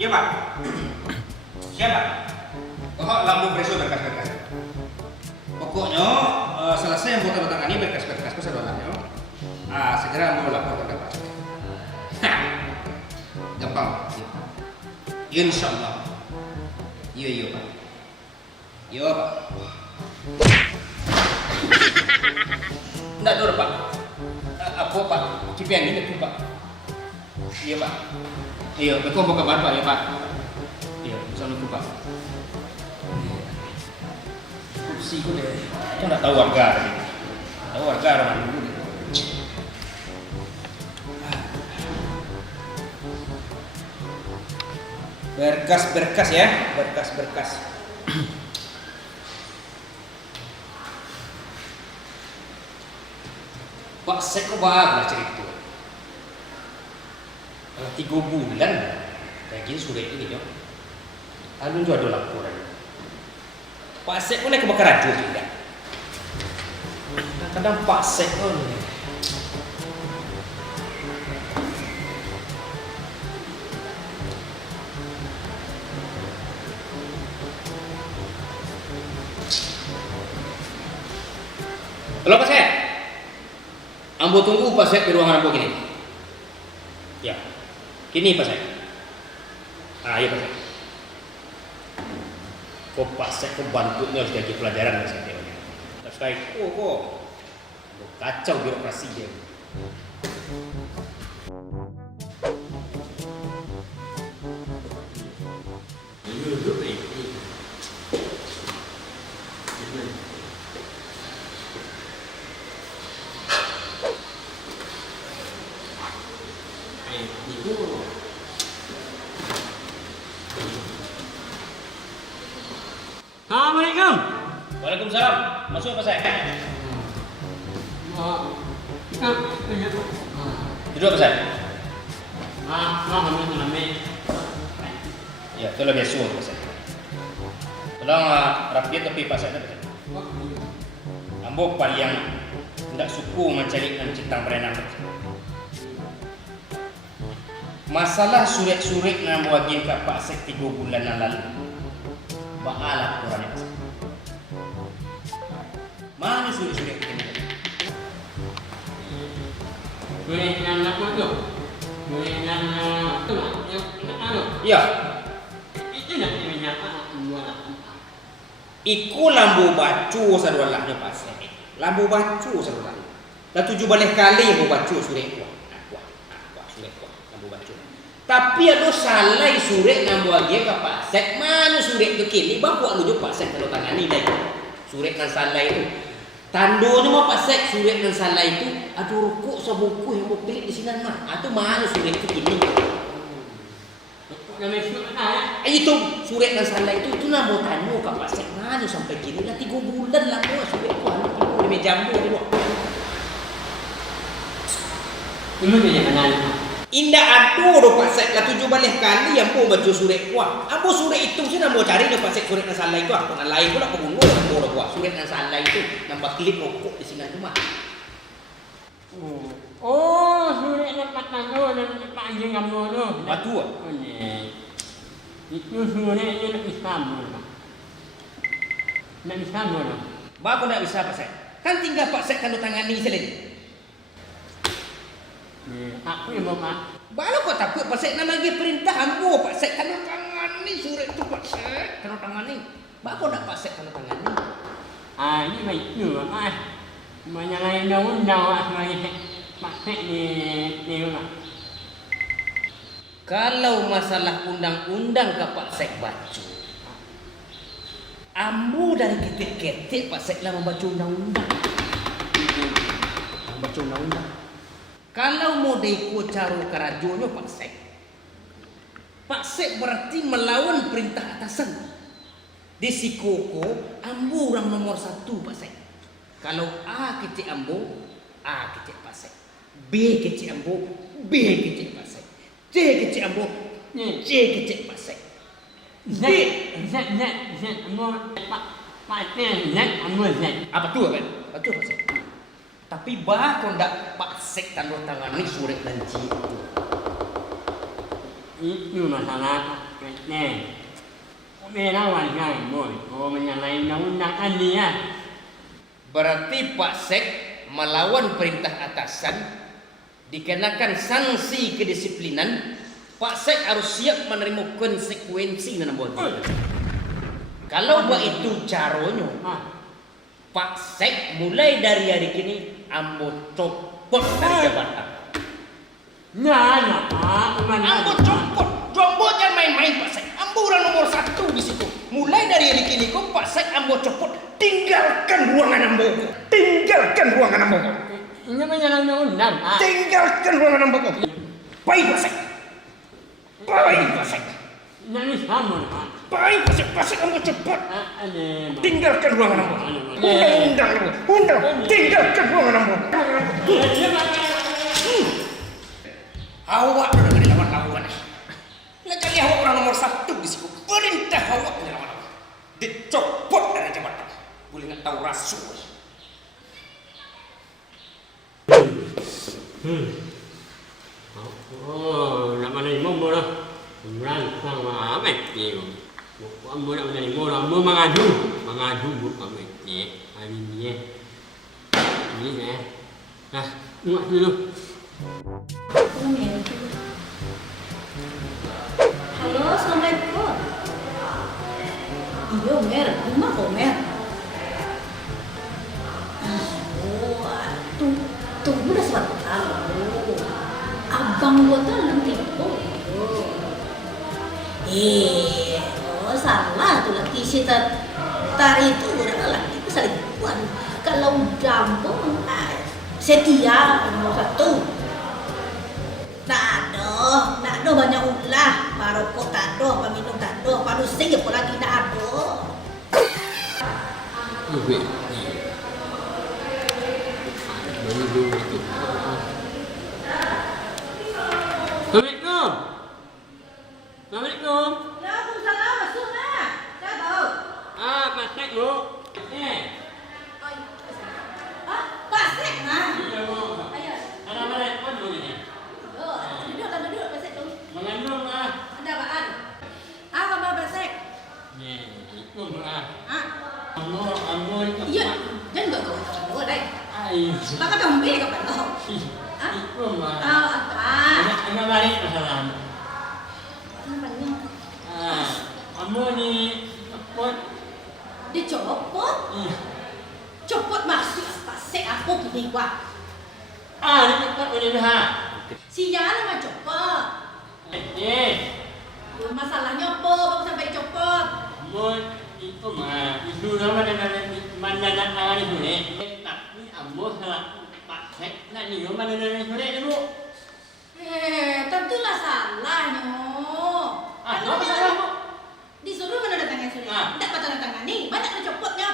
Iya Pak. Siapa? Oh, lampu preso berkas-berkas. Pokoknya selesai yang foto tangani berkas-berkas keseluruhannya. Segera mau laporkan ke Pak. Gampang. Insya Allah. Iya Pak. Iya Pak. Enggak dulu Pak. Apa Pak? CPN ini betul Pak. Iya Pak. Iya, betul mau kabar Pak ya Pak. Iya, assalamualaikum Pak. Kursi ku deh. Itu nggak tahu warga tadi. Tahu warga orang dulu. Berkas-berkas ya, berkas-berkas. Pak Sek kok bagus cerita. 3 bulan kayak gini sudah ini yo. Alun juga ada laporan. Pak Sek pun naik kebakaran juga. Kadang Pak Sek pun. Halo Pak Sek. Ambo tunggu Pak Sek di ruangan ambo gini. Ya. Kini Pak Sek. Iya Pak Sek. Kok Pak Sek kok bantunya harus jadi pelajaran Pak Sek. Terus kayak kok kacau birokrasi dia. Assalamualaikum. Waalaikumsalam. Masuk Pak Sek. Duduk Pak Sek. Ya, itu lebih sulit Pak Sek. Tolong rapi tapi Pak Sek. Ambo paling tidak suku mencari mencintang berenang. Masalah surat-surat yang bagi ke Pak Sek 3 bulan yang lalu. Baalah kurangnya Pak Sek. Mana surat-surat ini? Surat yang apa tu? Surat yang tu yang Ya. Itu nak menyapa buat. Iku lambu bacu sadulahnya Pak Sek. Lambu bacu sadulah. Dah 7 balik kali lambu bacu surat kuah. Surat kuah lambu bacu. Tapi ada salah surat lambu lagi ke Pak Sek. Mana surat tu kini? Bapak lu Pak Sek kalau tangani dah. Surat yang salah itu. Tandonya mau Pak Sek surat yang salah itu. Aduh rokok sebuku yang mau pilih di sini mah. Atau mana surat itu kini? Itu surat yang salah itu nak mau tanya ke Pak Sek mana sampai kini dah 3 bulan lah mau surat kuah di meja jambu ni. Ini dia kenal. Indah aduh do Pak Sek lah 7 balik kali yang mau baca surat kuah. Apa surat itu sih nak mau cari do Pak Sek surat yang salah itu aku nak lain pula aku bunuh nak mau kuah surat yang salah itu nampak klip rokok di sini tu mah. Oh, surat dapat tahu dan panggil kamu tu. Batu ah. Oh ni. Itu suratnya nak Islam. Nak Islam tu. Ba aku nak bisa Pak Sek. Kan tinggal Pak Sek kalau tangani selain. Aku yang bawa. Baru kau takut Pak Sek nak bagi perintah ambo Pak Sek kalau tangani surat itu Pak Sek kalau tangani. Ba aku nak Pak Sek kalau tangani. Ini baik tu apa? Menyalahi undang-undang sebagai Pak Sek di rumah. Kalau masalah undang-undang ke Pak Sek baca. Ambo dari ketik-ketik Pak Sek lah membaca undang-undang. Membaca undang-undang. Kalau mau ikut cara kerajonyo Pak Sek. Pak Sek berarti melawan perintah atasan. Di Sikoko, ambo orang nomor 1 Pak Sek. Kalau A kecik ambo, A kecik Pak Sek. B kecik ambo, B kecik Pak Sek. C kecik ambo, C kecik Pak Sek. Z, Pak Z, ambo Z. Apa tu kan? Betul Pak Sek. Tapi bah kau ndak Pak Sek tanda tangan ni surat janji itu. Itu masalah. Nih, melawan kan, boy. Oh, menyalahi undang-undang ini ya. Berarti Pak Sek melawan perintah atasan, dikenakan sanksi kedisiplinan. Pak Sek harus siap menerima konsekuensi nana bos. Kalau begitu caranya, Pak Sek mulai dari hari ini ambo copot dari jabatan. Nah, Ambo copot, jombo jangan main-main Pak Sek. Ambo orang nomor 1 di situ. Mulai dari hari ini kok Pak Sek ambo copot, tinggalkan ruangan ambo. Tinggalkan ruangan ambo. Ini menyalahi undang-undang. Tinggalkan ruangan ambo. Baik Pak Sek. Baik Pak Sek. Ini sama. Baik Pak Sek ambo copot. Ada. Tinggalkan ruangan ambo. Undang-undang ambo. Undang. Tinggalkan ruangan ambo. Awak udah gak dilawan-lawan. Nggak jadi awak orang nomor 1 di situ. Perintah awak menyelawan-lawan. Dicopot dari jabatan. Boleh nggak tahu rasul. Oh, nak mana ni mo lah. Merangsang amat ni. Ambo nak mana ni mo lah. Ambo mengadu bukan ni. Hari ni Ini Nah, muat dulu. Halo, Assalamualaikum. Iya, Mer. Rumah kok, Mer. Oh, tunggu udah sebentar. Abang gua tuh nanti. Salah tuh laki si tari itu udah laki itu selingkuhan. Kalau jambung, setia nomor 1. Tak ada banyak ulah. Parokok tak ada, paminum tak ada, panusi apa lagi tak ada. Wait. Baru dulu itu. Assalamualaikum. Assalamualaikum. Waalaikumsalam, masuklah. Dah tahu. Pak Sek, Bu. Pak Sek, Iya, Bu. Ayo. Ada apa dulu ini? Duduk, Pak Sek dulu. Mengandung lah. Ada apaan? Apa Pak Sek? Nih, itu lah. Ah, Ambo itu. iya, jangan gak deh. Ayo. Maka dombe kapan lo? Itu lah. Apa? Ada balik masalah. Namanya Ambo ni pot. dicopot. Iya. Copot maksud Pak Sek apa gini gua? Ini pot boleh dah. Siapa mah copot? Masalahnya apa? Kamu sampai copot? Ambo itu mah itu nama mana nak awal itu ni. Tapi ambo salah Pak Sek nak ni mana itu. Tentulah salahnya. Kalau Apa dia salah, Bu? disuruh menandatangani surat, tidak tanda tangani, mana ada copotnya?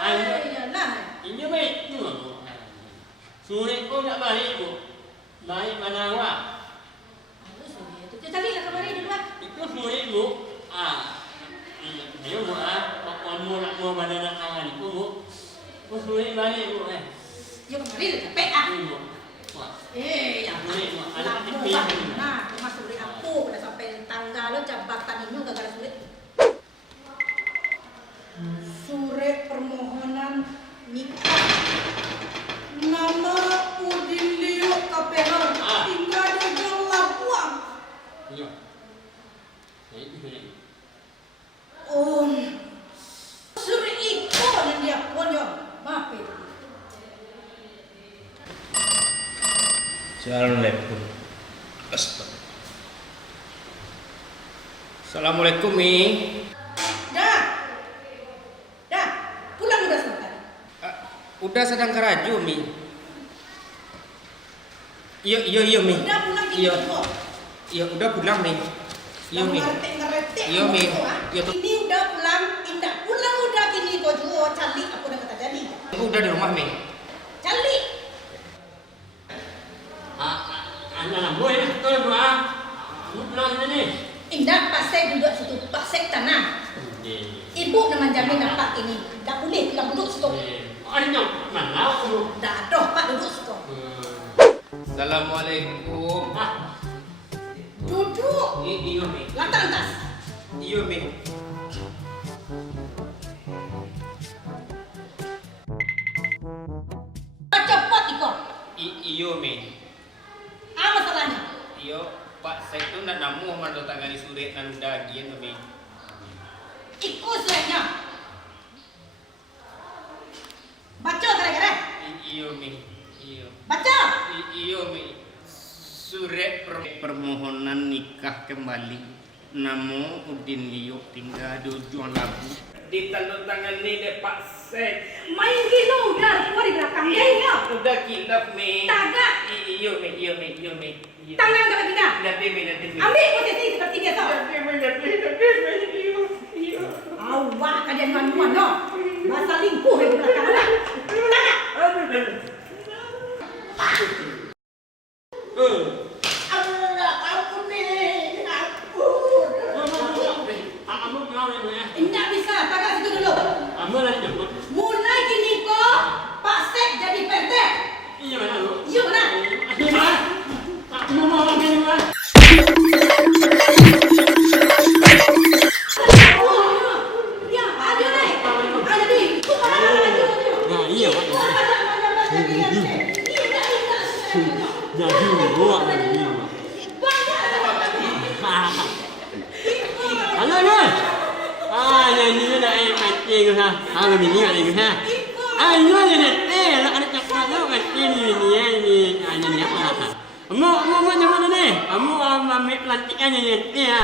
Iyalah. Ini baik tu. Surat kau nak balik Bu. Baik mana awak? Aduh, surat itu. Carilah kemari dulu ah. Itu surat Bu. Ayo Bu kamu nak mau mana nak awal itu Bu. Kau surat balik Bu Ya kemari lah capek ah. Bu. Ya. Lamu kan. Nah, cuma surat aku pada sampai tanggal lo jabatan ini gara-gara surat. Surat permohonan nikah. Nama Udilio KPH tinggal di Labuan. Iya. Itu surat. Surat itu yang dia punya. Maaf ya. Assalamualaikum. Assalamualaikum Mi. Dah. Pulang udah sebentar. Udah sedang keraju Mi. Iya Mi. Udah pulang Iya. kok. Iya udah pulang Mi. Iya Mi. Ngerti. Iya Mi. Iya tuh. Ini udah pulang, indah pulang udah kini kau juga calik aku udah kata jadi. Udah di rumah Mi. Calik. Anak boleh betul Bu. Kamu pulang ni. Indah pasai duduk situ, pasai tanah. Ibu nama jamin nampak ini. Tak boleh pulang duduk situ. Ada mana Bu? Dah doh pak duduk situ. Assalamualaikum. Duduk. Iyo me. Lantas. Iyo me. Cepat ikut. Iyo me. Apa masalahnya? Iyo Pak saya itu nak namu menandatangani surat nanu dagian me. Ikut suratnya. Baca kira-kira. Iyo me. Iyo. Baca. Iyo me. Surat permohonan nikah kembali. Namo Udin Liyo tinggal di ujung labu. Ditandatangani deh Pak Sek. Main gitu udah keluar di belakang dia ya. Udah kilap me. Tagak. Iyo me. Iyo me. Iyo me. Tangan kena kita. Nanti me. Ambil posisi seperti biasa. Nanti me. Iyo. Iyo. Awak kalian manuan no. Masa lingkuh di belakang lah. Tangan. Allah ampun nih. Ampun. Kamu kenal ya? Enggak bisa, tagak situ dulu. Kamu lagi jemput. Mulai kini kok Pak Sek jadi PT. Iya mana lu? Iya benar. Gimana? Kamu mau lagi gimana? Ya, ada nih. Ada di. Nah iya pak. Jadi gua lagi. Halo guys. Nyanyi udah mancing ha. Kalau ini mancing ha. Ayo ni lah ada cakap tu mancing ni. Nyanyi apa? Kamu nyamuk ni. Kamu ambil pelantikan nyanyi ha.